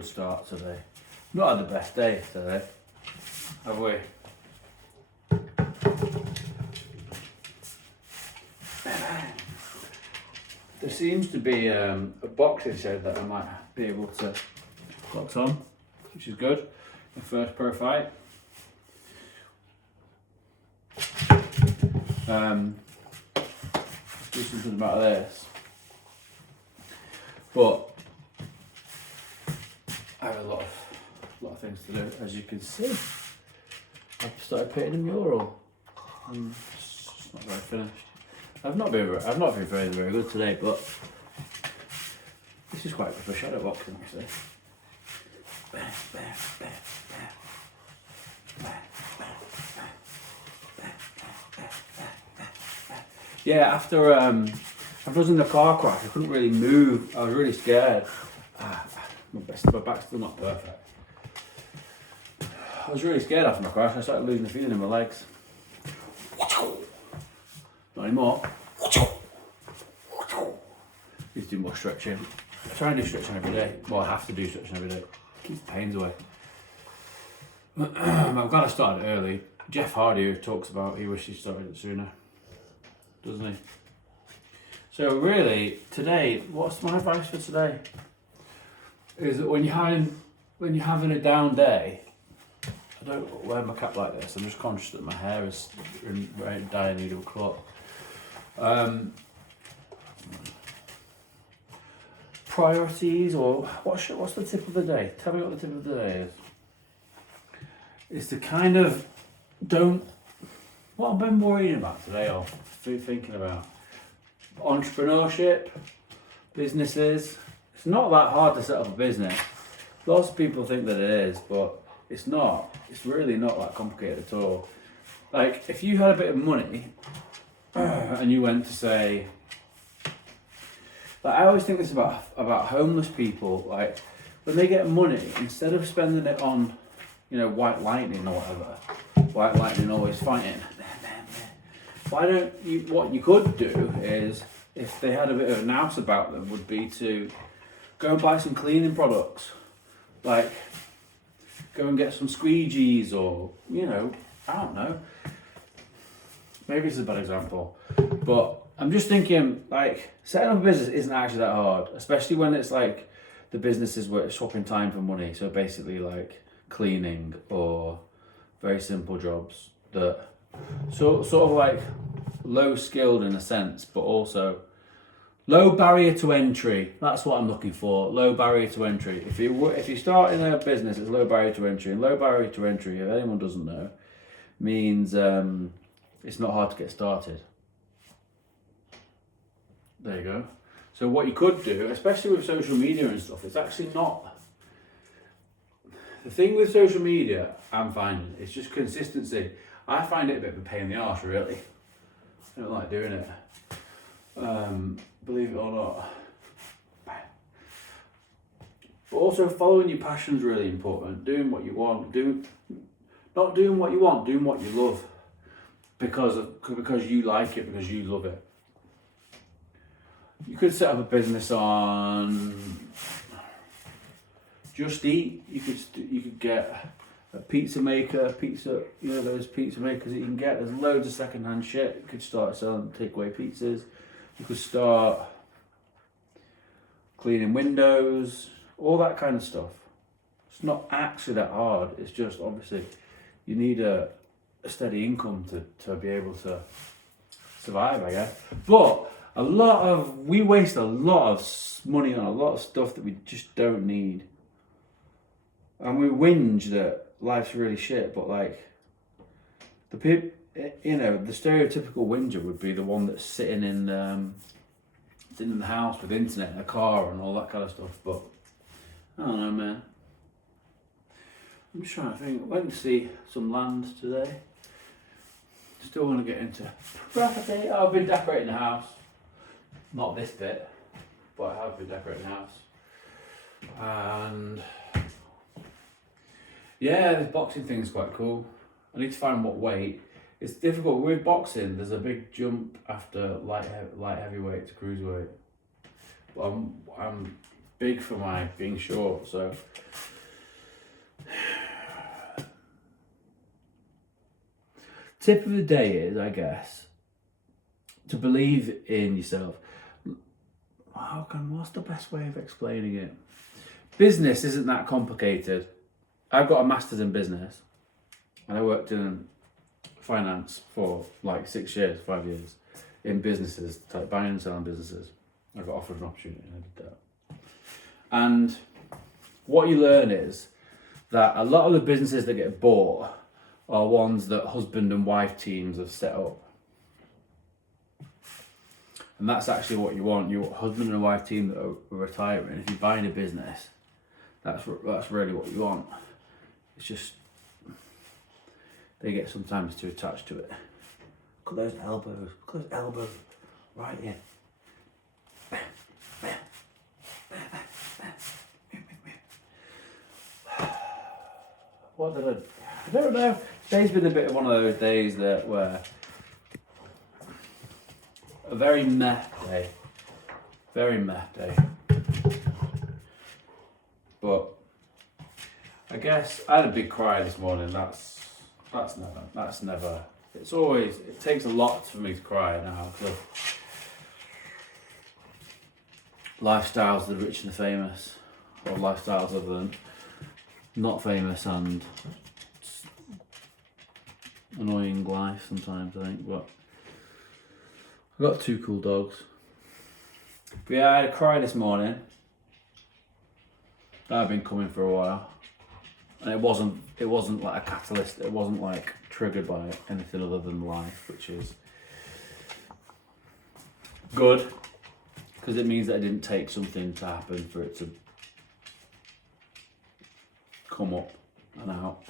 good start today. Not had the best day today, have we? There seems to be a boxing shed that I might be able to box on, which is good. My first pro fight. Let's do something about this. But I have a lot of things to do, as you can see. I've started painting a mural. And it's just not very finished. I've not been very good today, but this is quite good for shadow boxing actually. Yeah, after I was in the car crash, I couldn't really move. I was really scared. My back's still not perfect. I was really scared after my crash. I started losing the feeling in my legs. Not anymore. Need to do more stretching. I try and do stretching every day. Well, I have to do stretching every day. Keeps the pains away. I'm glad I started early. Jeff Hardy talks about he wishes he started it sooner, doesn't he? So really, today, what's my advice for today? Is that when you're having a down day, I don't wear my cap like this. I'm just conscious that my hair is in very dire need of a cut. Priorities, or what's the tip of the day? Tell me what the tip of the day is. It's to kind of what I've been worrying about today, or thinking about entrepreneurship, businesses. It's not that hard to set up a business. Lots of people think that it is, but it's not. It's really not that complicated at all. Like, if you had a bit of money and you went to say, like, I always think this about homeless people. Like, when they get money, instead of spending it on, white lightning or whatever, white lightning always fighting. Why don't you? What you could do is, if they had a bit of a nous about them, would be to go and buy some cleaning products, like go and get some squeegees, or I don't know. Maybe it's a bad example, but I'm just thinking, like, setting up a business isn't actually that hard, especially when it's like the businesses where it's swapping time for money. So basically, like cleaning or very simple jobs that sort of like low skilled in a sense, but also low barrier to entry. That's what I'm looking for. Low barrier to entry. If you start in a business, it's low barrier to entry. And low barrier to entry, if anyone doesn't know, means it's not hard to get started. There you go. So what you could do, especially with social media and stuff, it's actually not. The thing with social media, I'm finding, it's just consistency. I find it a bit of a pain in the arse, really. I don't like doing it. Believe it or not. But also, following your passion is really important. Doing what you want. Not doing what you want, doing what you love. Because you like it, because you love it. You could set up a business on Just Eat. You could get a pizza maker, those pizza makers that you can get. There's loads of second-hand shit. You could start selling takeaway pizzas. You could start cleaning windows, all that kind of stuff. It's not actually that hard. It's just, obviously, you need a steady income to be able to survive, I guess. But we waste a lot of money on a lot of stuff that we just don't need. And we whinge that life's really shit, but like, the stereotypical whinger would be the one that's sitting in the house with internet and a car and all that kind of stuff. But I don't know, man. I'm just trying to think. Went to see some land today. Still want to get into property. I've been decorating the house. Not this bit, but I have been decorating the house. And yeah, this boxing thing's quite cool. I need to find what weight. It's difficult with boxing. There's a big jump after light heavyweight to cruiserweight. But big for my being short, so. Tip of the day is, I guess, to believe in yourself. What's the best way of explaining it? Business isn't that complicated. I've got a master's in business, and I worked in finance for like 5 years, in businesses, like buying and selling businesses. I got offered an opportunity and I did that. And what you learn is that a lot of the businesses that get bought are ones that husband and wife teams have set up. And that's actually what you want. You want a husband and a wife team that are retiring. If you're buying a business, that's really what you want. It's just, they get sometimes too attached to it. Look at those elbows. Look at those elbows. Right in. What did I don't know. Today's been a bit of one of those days where a very meh day. Very meh day. But I guess I had a big cry this morning. That's never. It takes a lot for me to cry now. So lifestyles of the rich and the famous, or lifestyles of the not famous and annoying life sometimes, I think. But I've got 2 cool dogs. But yeah, I had a cry this morning. That had been coming for a while. And it wasn't like a catalyst, it wasn't like triggered by anything other than life, which is good, because it means that it didn't take something to happen for it to come up and out.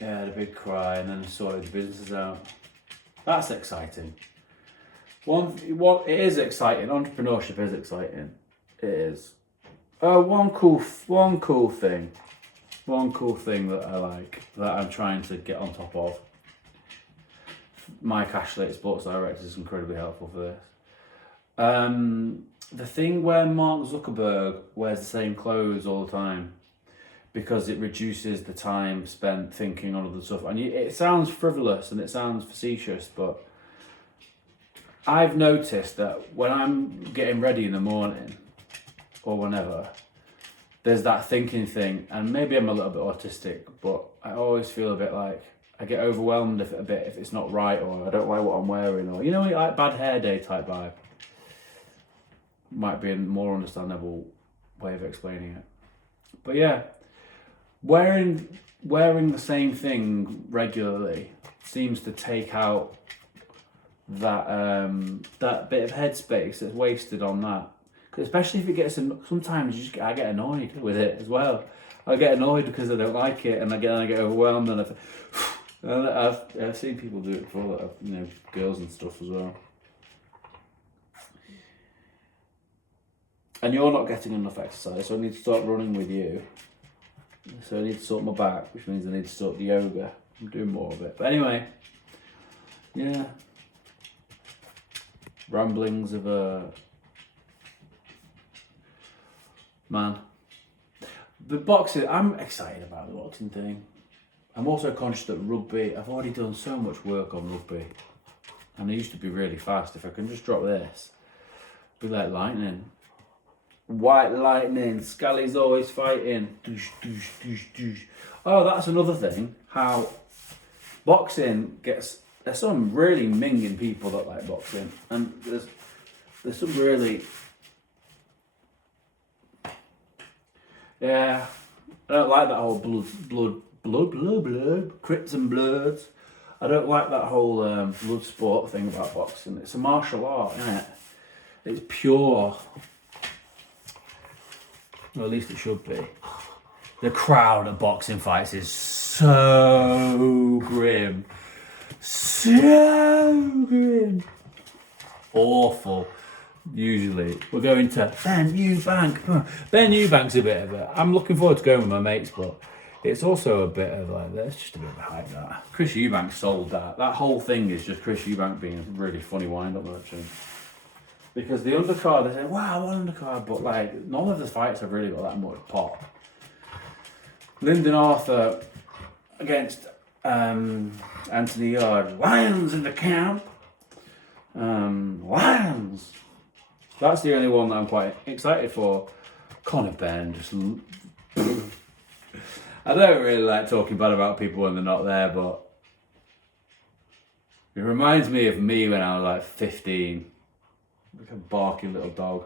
Yeah, I had a big cry and then sorted the businesses out. That's exciting. It is exciting. Entrepreneurship is exciting. It is. One cool thing that I like, that I'm trying to get on top of. Mike Ashley, Sports Director, is incredibly helpful for this. The thing where Mark Zuckerberg wears the same clothes all the time, because it reduces the time spent thinking on other stuff. And it sounds frivolous and it sounds facetious, but I've noticed that when I'm getting ready in the morning, or whenever, there's that thinking thing, and maybe I'm a little bit autistic, but I always feel a bit like I get overwhelmed if it's not right, or I don't like what I'm wearing, or like bad hair day type vibe. Might be a more understandable way of explaining it. But yeah, wearing the same thing regularly seems to take out that bit of headspace that's wasted on that. Especially if it gets, sometimes I get annoyed with it as well. I get annoyed because I don't like it, and I get overwhelmed, and I've seen people do it before, girls and stuff as well. And you're not getting enough exercise, so I need to start running with you. So I need to sort my back, which means I need to sort the yoga. I'm doing more of it. But anyway, yeah. Ramblings of a man. The boxing, I'm excited about the boxing thing. I'm also conscious that rugby, I've already done so much work on rugby. And I used to be really fast. If I can just drop this, be like lightning. White lightning, Scally's always fighting. Doosh, doosh, doosh, doosh. Oh, that's another thing. How boxing there's some really minging people that like boxing. And there's some really, yeah, I don't like that whole blood, Crips and Bloods. I don't like that whole blood sport thing about boxing. It's a martial art, isn't it? It's pure. Or at least it should be. The crowd at boxing fights is so grim. So grim. Awful. Usually. We're going to Ben Eubank. Ben Eubank's a bit of it. I'm looking forward to going with my mates, but it's also a bit of like, there's just a bit of a hype that. Chris Eubank sold that. That whole thing is just Chris Eubank being a really funny wind-up merchant. Because the undercard, they say, wow, what undercard? But like, none of the fights have really got that much pop. Lyndon Arthur against Anthony Yard. Lions in the camp. Lions. That's the only one that I'm quite excited for. Conor Benn, just... I don't really like talking bad about people when they're not there, but it reminds me of me when I was like 15. Like a barking little dog.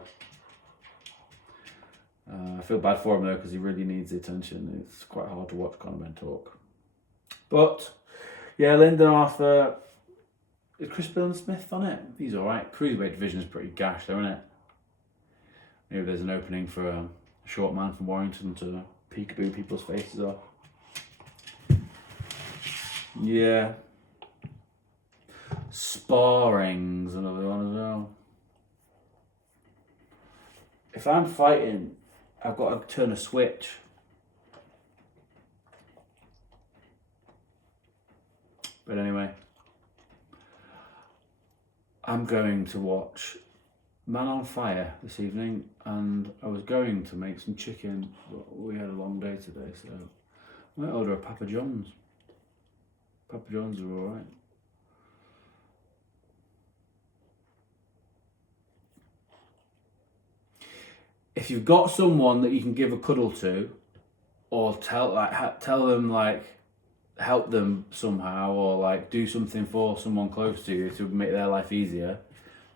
I feel bad for him though, because he really needs the attention. It's quite hard to watch Conor Benn talk. But yeah, Lyndon Arthur. Is Chris Smith on it? He's alright. Cruiserweight division is pretty gash though, isn't it? Maybe there's an opening for a short man from Warrington to peekaboo people's faces off. Yeah. Sparring's another one as well. If I'm fighting, I've got to turn a switch. But anyway, I'm going to watch Man on Fire this evening, and I was going to make some chicken, but we had a long day today, so I might order a Papa John's. Papa John's are alright. If you've got someone that you can give a cuddle to, or tell them like help them somehow, or like do something for someone close to you to make their life easier,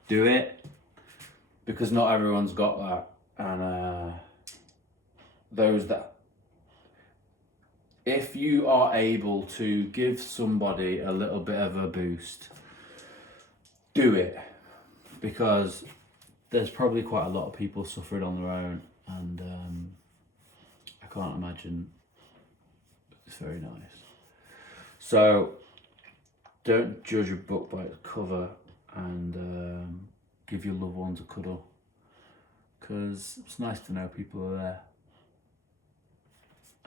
do it, because not everyone's got that. And those that, if you are able to give somebody a little bit of a boost, do it, because there's probably quite a lot of people suffering on their own, and I can't imagine it's very nice. So don't judge a book by its cover, and give your loved ones a cuddle, because it's nice to know people are there.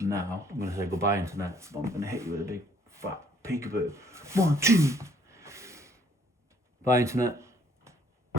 And now I'm going to say goodbye, internet. So I'm going to hit you with a big fat peekaboo. 1, 2. Bye, internet.